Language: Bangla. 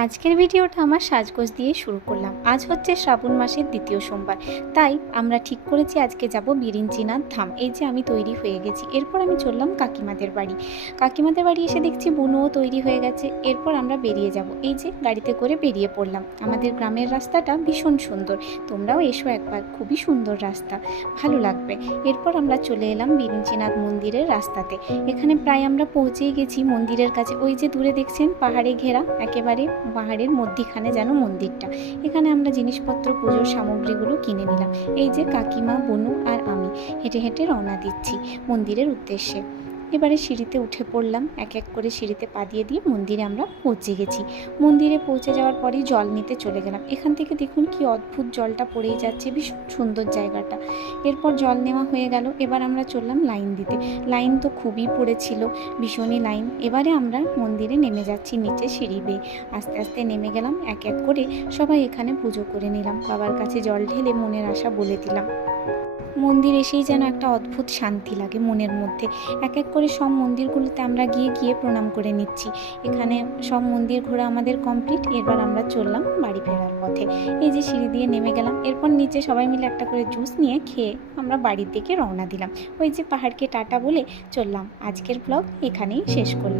আজকের ভিডিওটা আমার সাজগোজ দিয়ে শুরু করলাম। আজ হচ্ছে শ্রাবণ মাসের দ্বিতীয় সোমবার। তাই আমরা ঠিক করেছি আজকে যাব বিরিঞ্চিনাথ ধাম। এই যে আমি তৈরি হয়ে গেছি। এরপর আমি চললাম কাকিমাদের বাড়ি। কাকিমাদের বাড়ি এসে দেখছি বুনুও তৈরি হয়ে গেছে। এরপর আমরা বেরিয়ে যাব। এই যে গাড়িতে করে বেরিয়ে পড়লাম। আমাদের গ্রামের রাস্তাটা ভীষণ সুন্দর। তোমরাও এসো একবার। খুবই সুন্দর রাস্তা। ভালো লাগবে। এরপর আমরা চলে এলাম বিরিঞ্চিনাথ মন্দিরের রাস্তাতে। এখানে প্রায় আমরা পৌঁছেই গেছি মন্দিরের কাছে। ওই যে দূরে দেখছেন পাহাড়ে ঘেরা। একেবারে পাহাড়ের মধ্যিখানে যেন মন্দিরটা। এখানে আমরা জিনিসপত্র, পুজোর সামগ্রীগুলো কিনে নিলাম। এই যে কাকিমা, বনু আর আমি, হেঁটে হেঁটে রওনা দিচ্ছি মন্দিরের উদ্দেশ্যে। এবারে সিঁড়িতে উঠে পড়লাম। এক এক করে সিঁড়িতে পা দিয়ে দিয়ে মন্দিরে আমরা পৌঁছে গেছি। মন্দিরে পৌঁছে যাওয়ার পরেই জল নিতে চলে গেলাম। এখান থেকে দেখুন কি অদ্ভুত জলটা পড়েই যাচ্ছে ভীষণ সুন্দর জায়গাটা। এরপর জল নেওয়া হয়ে গেল। এবার আমরা চললাম লাইন দিতে। লাইন তো খুবই পড়েছিল, ভীষণই লাইন। এবারে আমরা মন্দিরে নেমে যাচ্ছি, নিচে সিঁড়ি বেয়ে। আস্তে আস্তে নেমে গেলাম, এক এক করে সবাই এখানে পুজো করে নিলাম। বাবার কাছে জল ঢেলে মনের আশা বলে দিলাম। মন্দির এসেই যেন একটা অদ্ভুত শান্তি লাগে মনের মধ্যে। এক এক করে সব মন্দিরগুলোতে আমরা গিয়ে গিয়ে প্রণাম করে নিচ্ছি। এখানে সব মন্দির ঘোরা আমাদের কমপ্লিট এবার আমরা চললাম বাড়ি ফেরার পথে। এই যে সিঁড়ি দিয়ে নেমে গেলাম, এরপর নিচে সবাই মিলে একটা করে জুস নিয়ে খেয়ে আমরা বাড়ির দিকে রওনা দিলাম। ওই যে পাহাড়কে টাটা বলে চললাম। আজকের ব্লগ এখানেই শেষ করলাম।